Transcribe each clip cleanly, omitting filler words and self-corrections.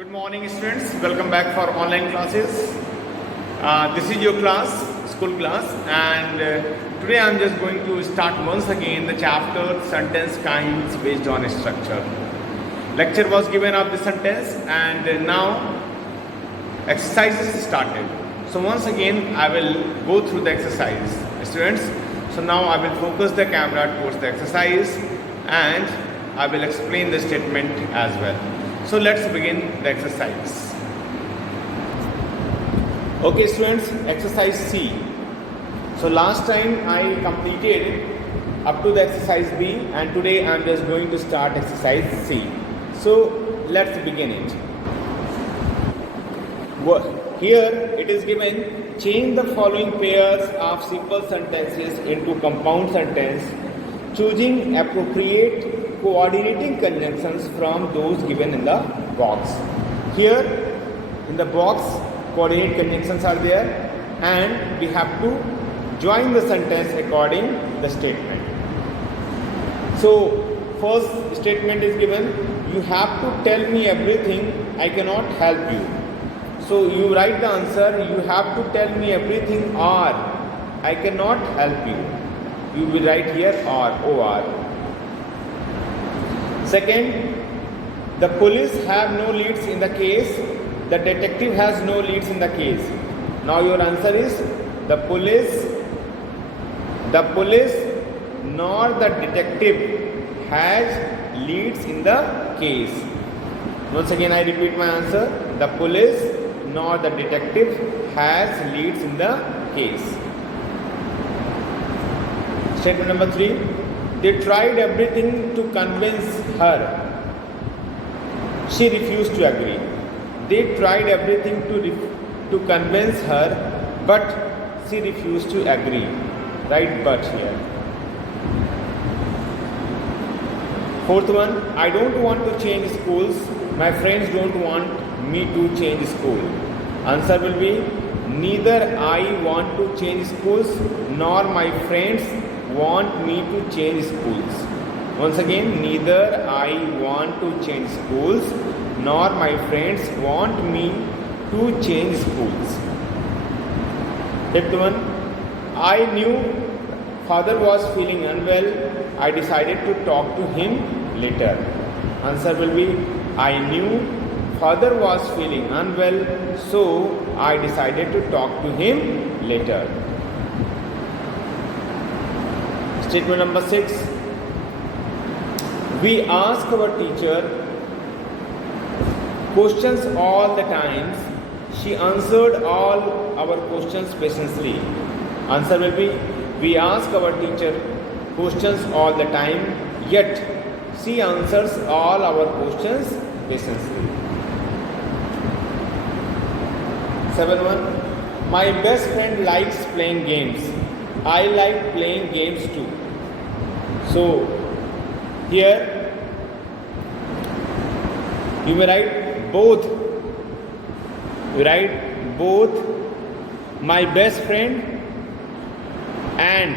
Good morning, students. Welcome back for online classes. This is your class, school class, and today I am just going to start once again the chapter sentence kinds based on structure. Lecture was given of the sentence, and now exercises started. So once again I will go through the exercise, students. So now I will focus the camera towards the exercise and I will explain the statement as well. So let's begin the exercise. Okay, students, exercise C. So last time I completed up to the exercise B, and today I am just going to start exercise C. So let's begin it. Here it is given, change the following pairs of simple sentences into compound sentence, choosing appropriate coordinating conjunctions from those given in the box. Here in the box coordinate conjunctions are there, and we have to join the sentence according the statement. So first statement is given, you have to tell me everything, I cannot help you. So you write the answer, you have to tell me everything, or I cannot help you. You will write here or. Second, the police have no leads in the case, the detective has no leads in the case. Now your answer is the police nor the detective has leads in the case. Once again I repeat my answer, the police nor the detective has leads in the case. Statement number 3, they tried everything to convince her. She refused to agree. They tried everything to convince her, but she refused to agree. Write but here. Fourth one, I don't want to change schools. My friends don't want me to change school. Answer will be, neither I want to change schools nor my friends want me to change schools. Once again, neither I want to change schools nor my friends want me to change schools. Fifth one, I knew father was feeling unwell. I decided to talk to him later. Answer will be, I knew father was feeling unwell, so I decided to talk to him later. Statement number 6, we ask our teacher questions all the times. She answered all our questions patiently. Answer will be, we ask our teacher questions all the time, yet she answers all our questions patiently. 7.1, my best friend likes playing games. I like playing games too. So here you may write both. You write both my best friend and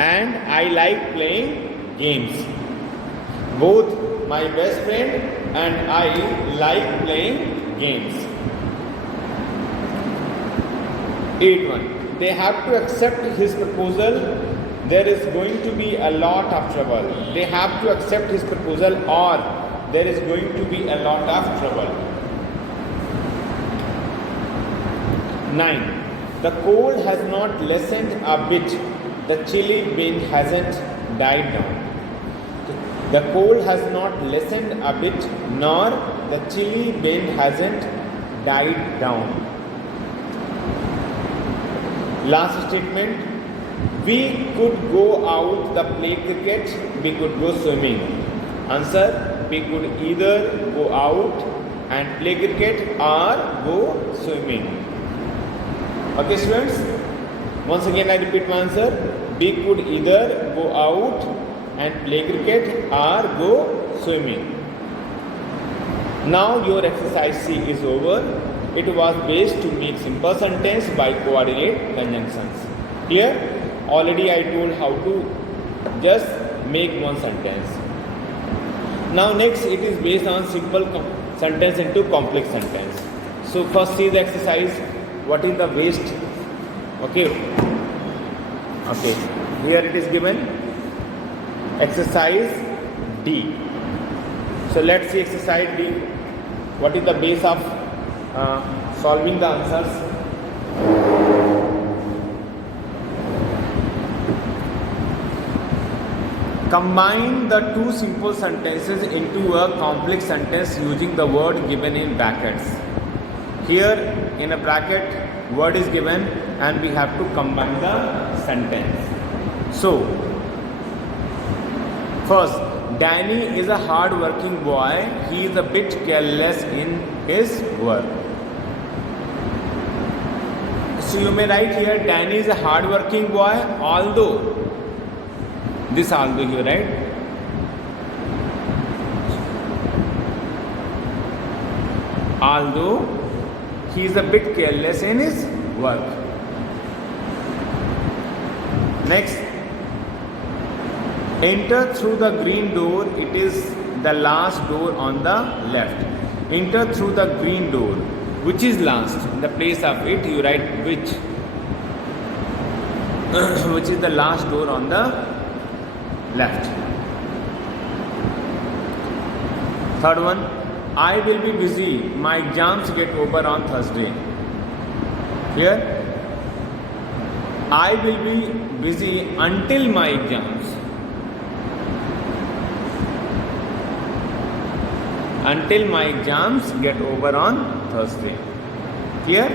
I like playing games. Both my best friend and I like playing games. 8.1, they have to accept his proposal. There is going to be a lot of trouble. They have to accept his proposal, or there is going to be a lot of trouble. 9, the cold has not lessened a bit. The chilly wind hasn't died down. The cold has not lessened a bit, nor the chilly wind hasn't died down. Last statement, we could go out the play cricket, we could go swimming. Answer, we could either go out and play cricket or go swimming. Okay, students, once again I repeat my answer, we could either go out and play cricket or go swimming. Now your exercise C is over. It was based to make simple sentence by coordinate conjunctions. Here already I told how to just make one sentence. Now next, it is based on simple sentence into complex sentence. So first see the exercise. What is the waste? Okay. Here it is given. Exercise D. So let's see exercise D. What is the base of solving the answers? Combine the two simple sentences into a complex sentence using the word given in brackets. Here in a bracket, word is given and we have to combine the sentence. So, first, Danny is a hard-working boy. He is a bit careless in his work. So you may write here, Danny is a hard-working boy, although. This although here, right? Although he is a bit careless in his work. Next, enter through the green door. It is the last door on the left. Enter through the green door. Which is last? In the place of it, you write which. Which is the last door on the left. Third one, I will be busy. My exams get over on Thursday. Here, I will be busy until my exams. Until my exams get over on Thursday. Clear?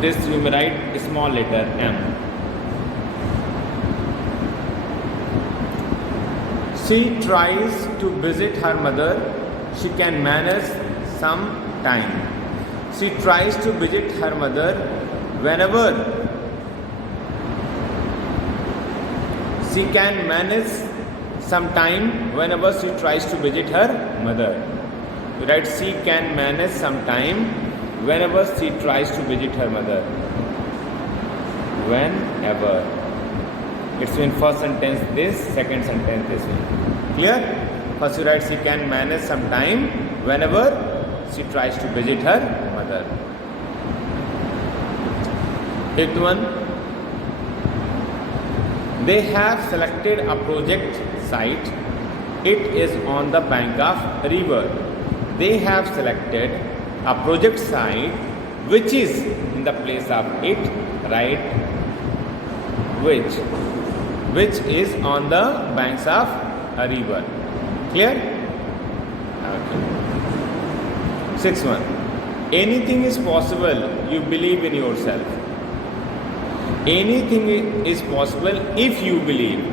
This you may write small letter M. She tries to visit her mother. She can manage some time. She tries to visit her mother whenever she can manage some time whenever she tries to visit her mother. You write she can manage some time whenever she tries to visit her mother. Whenever. It's in first sentence this, second sentence this way. Clear? First you write she can manage some time whenever she tries to visit her mother. Fifth one. They have selected a project site. It is on the bank of a river. They have selected a project site which is in the place of it, right? Which is on the banks of a river. Clear? Okay. Sixth one. Anything is possible. You believe in yourself. Anything is possible if you believe.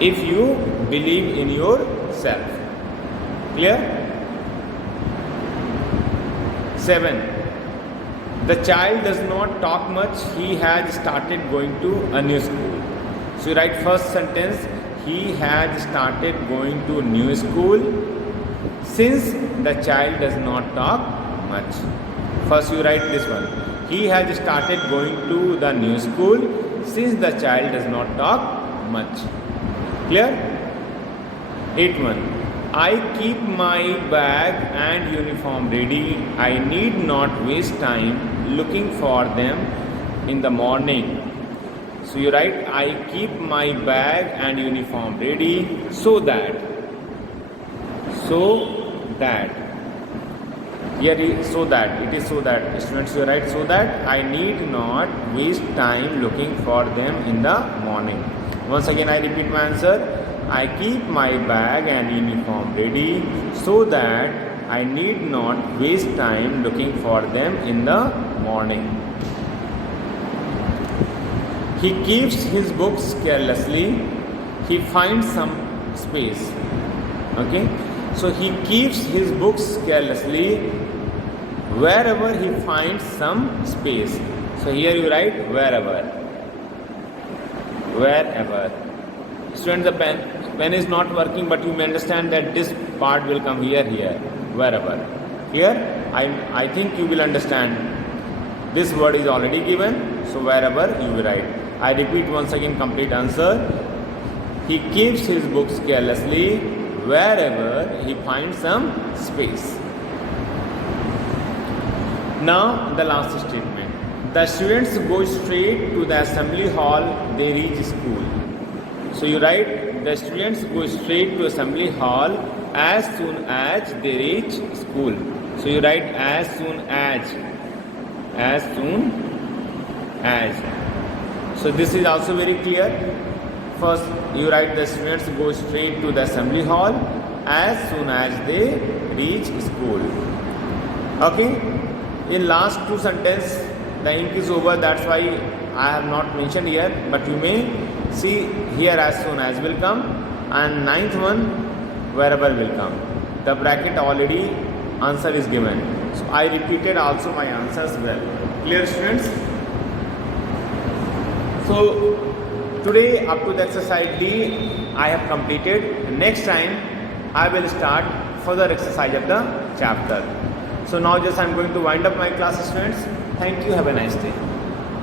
If you believe in yourself. Clear? 7. The child does not talk much. He has started going to a new school. So you write first sentence. He has started going to a new school since the child does not talk much. First you write this one. He has started going to the new school since the child does not talk much. Clear? 8. I keep my bag and uniform ready. I need not waste time looking for them in the morning. So you write I keep my bag and uniform ready so that students, you write so that I need not waste time looking for them in the morning. Once again I repeat my answer. I keep my bag and uniform ready so that I need not waste time looking for them in the morning. He keeps his books carelessly. He finds some space. Okay? So he keeps his books carelessly wherever he finds some space. So here you write wherever. Wherever. Students, the pen is not working, but you may understand that this part will come here, wherever. Here, I think you will understand. This word is already given, so wherever you will write. I repeat once again complete answer. He keeps his books carelessly wherever he finds some space. Now the last statement. The students go straight to the assembly hall, they reach school. So you write, the students go straight to assembly hall as soon as they reach school. So you write as soon as. So this is also very clear. First you write the students go straight to the assembly hall as soon as they reach school. Okay. In last two sentences the ink is over, that's why I have not mentioned here, but you may see here as soon as will come, and ninth one wherever will come. The bracket already answer is given, so I repeated also my answers well. Clear, students? So today up to the exercise D I have completed. Next time I will start further exercise of the chapter. So now just I am going to wind up my class, students. Thank you. Have a nice day.